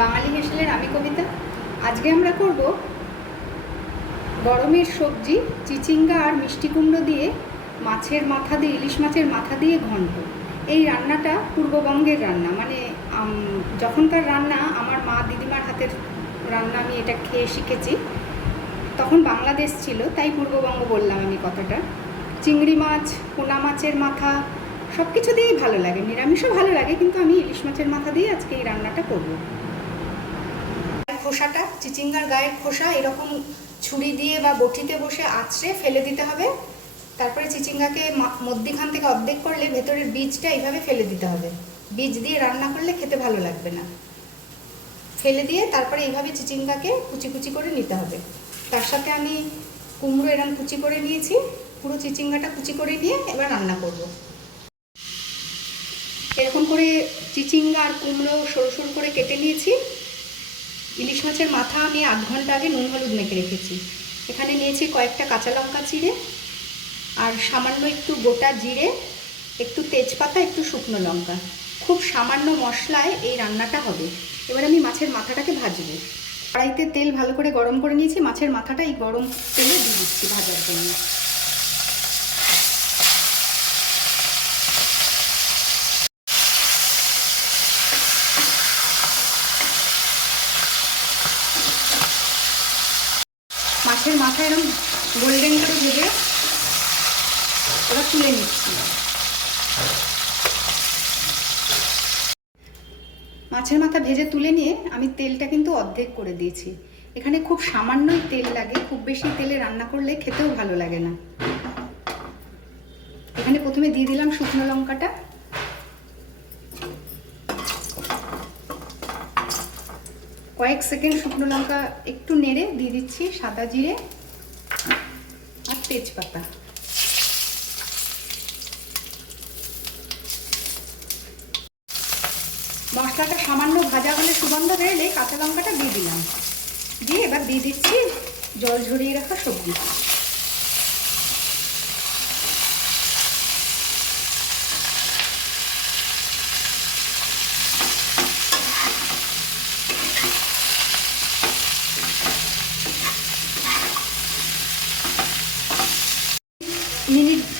বাঙালি হেসেলের আমি কবিতা। আজকে আমরা করব গরমের সবজি চিচিঙ্গা আর মিষ্টি কুমড়ো দিয়ে মাছের মাথা দিয়ে, ইলিশ মাছের মাথা দিয়ে ঘন্ট। এই রান্নাটা পূর্ববঙ্গের রান্না, মানে যখনকার রান্না আমার মা দিদিমার হাতের রান্না আমি এটা খেয়ে শিখেছি। তখন বাংলাদেশ ছিল, তাই পূর্ববঙ্গ বললাম আমি কথাটা। চিংড়ি মাছ, পোনা মাছের মাথা সব কিছু দিয়েই ভালো লাগে, নিরামিষও ভালো লাগে, কিন্তু আমি ইলিশ মাছের মাথা দিয়ে আজকে এই রান্নাটা করব। খোসাটা, চিচিঙ্গার গায়ের খোসা এরকম ছুরি দিয়ে বা বটিতে বসে আঁচড়ে ফেলে দিতে হবে। তারপরে চিচিঙ্গাকে মধ্যিখান থেকে অর্ধেক করলে ভেতরের বীজটা এইভাবে ফেলে দিতে হবে। বীজ দিয়ে রান্না করলে খেতে ভালো লাগবে না। ফেলে দিয়ে তারপরে এইভাবে চিচিঙ্গাকে কুচি কুচি করে নিতে হবে। তার সাথে আমি কুমড়ো এরকম কুচি করে নিয়েছি, পুরো চিচিঙ্গাটা কুচি করে নিয়ে এবার রান্না করব। এরকম করে চিচিঙ্গা আর কুমড়ো সরু সরু করে কেটে নিয়েছি। ইলিশ মাছের মাথা আমি আধ ঘন্টা আগে নুন হলুদ মেখে রেখেছি। এখানে নিয়েছি কয়েকটা কাঁচা লঙ্কা চিড়ে, আর সামান্য একটু গোটা জিরে, একটু তেজপাতা, একটু শুকনো লঙ্কা। খুব সামান্য মশলায় এই রান্নাটা হবে। এবার আমি মাছের মাথাটাকে ভাজবো। কড়াইতে তেল ভালো করে গরম করে নিয়েছি, মাছের মাথাটা এই গরম তেলে দিয়ে দিচ্ছি ভাজার জন্য। মাছের মাথা এরকম গোল্ডেন করে ভেজে ওরা তুলে নিচ্ছি। মাছের মাথা ভেজে তুলে নিয়ে আমি তেলটা কিন্তু অর্ধেক করে দিয়েছি। এখানে খুব সামান্যই তেল লাগে, খুব বেশি তেলে রান্না করলে খেতেও ভালো লাগে না। এখানে প্রথমে দিয়ে দিলাম শুকনো লঙ্কাটা, কয়েক সেকেন্ড শুকনো লঙ্কা একটু নেড়ে দিয়ে দিচ্ছি সাদা জিরে আর তেজপাতা। মশলাটা সামান্য ভাজা হলে সুগন্ধ বেরোলে কাঁচা লঙ্কাটা দিয়ে দিলাম। দিয়ে এবার দিয়ে দিচ্ছি জল ঝরিয়ে রাখা সবজি।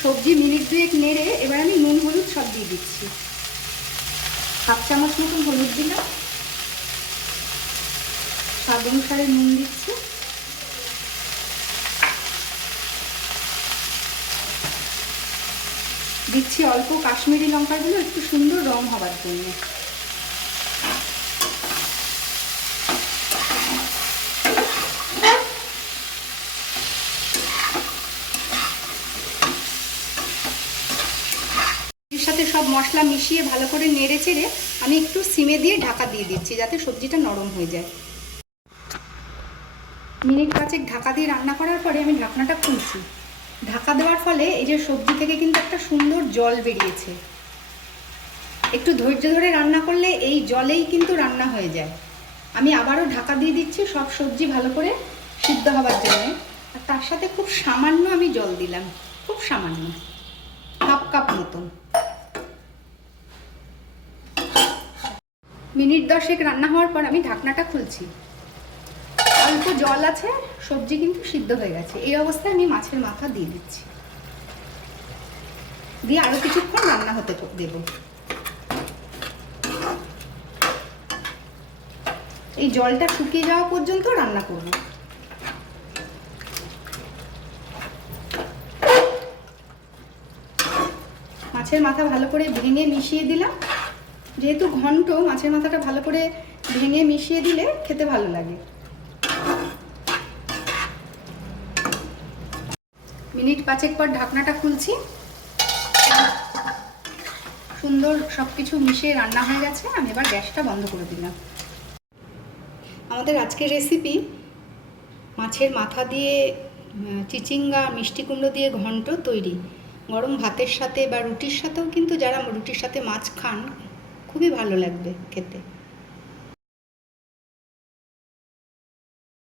সবজি মিনিট দুয়েক নেড়ে এবার আমি নুন হলুদ সব দিয়ে দিচ্ছি। হাফ চামচ মতন হলুদ দিলাম, স্বাদ অনুসারে নুন দিচ্ছি, দিচ্ছি অল্প কাশ্মীরি লঙ্কাগুলো একটু সুন্দর রং হবার জন্য। সাথে সব মশলা মিশিয়ে ভালো করে নেড়ে চেড়ে আমি একটু সিমে দিয়ে ঢাকা দিয়ে দিচ্ছি, যাতে সবজিটা নরম হয়ে যায়। মিনিট পাঁচেক ঢাকা দিয়ে রান্না করার পরে আমি ঢাকনাটা খুলছি। ঢাকা দেওয়ার ফলে এই যে সবজি থেকে কিন্তু একটা সুন্দর জল বেরিয়েছে। একটু ধৈর্য ধরে রান্না করলে এই জলেই কিন্তু রান্না হয়ে যায়। আমি আবারও ঢাকা দিয়ে দিচ্ছি সব সবজি ভালো করে সিদ্ধ হবার জন্য। আর তার সাথে খুব সামান্য আমি জল দিলাম, খুব সামান্য, হাফ কাপ মতন। মিনিট 10 রান্না হওয়ার পর আমি ঢাকনাটা খুলছি। অল্প জল আছে, সবজি কিন্তু সিদ্ধ হয়ে গেছে। এই অবস্থায় আমি মাছের মাথা দিয়ে দিচ্ছি, দিয়ে আরো কিছুক্ষণ রান্না হতে দেব। এই জলটা শুকিয়ে যাওয়া পর্যন্ত রান্না করব। মাছের মাথা ভালো করে ভেঙে মিশিয়ে দিলাম। যেহেতু ঘন্ট, মাছের মাথাটা ভালো করে ভেঙে মিশিয়ে দিলে খেতে ভালো লাগে। মিনিট 5 পর ঢাকনাটা খুলছি। সুন্দর সবকিছু মিশিয়ে রান্না হয়ে গেছে। আমি এবার গ্যাসটা বন্ধ করে দিলাম। আমাদের আজকের রেসিপি মাছের মাথা দিয়ে চিচিঙ্গা মিষ্টি কুমড়ো দিয়ে ঘন্ট তৈরি। গরম ভাতের সাথে বা রুটির সাথেও কিন্তু, যারা রুটির সাথে মাছ খান, খুবই ভালো লাগবে খেতে।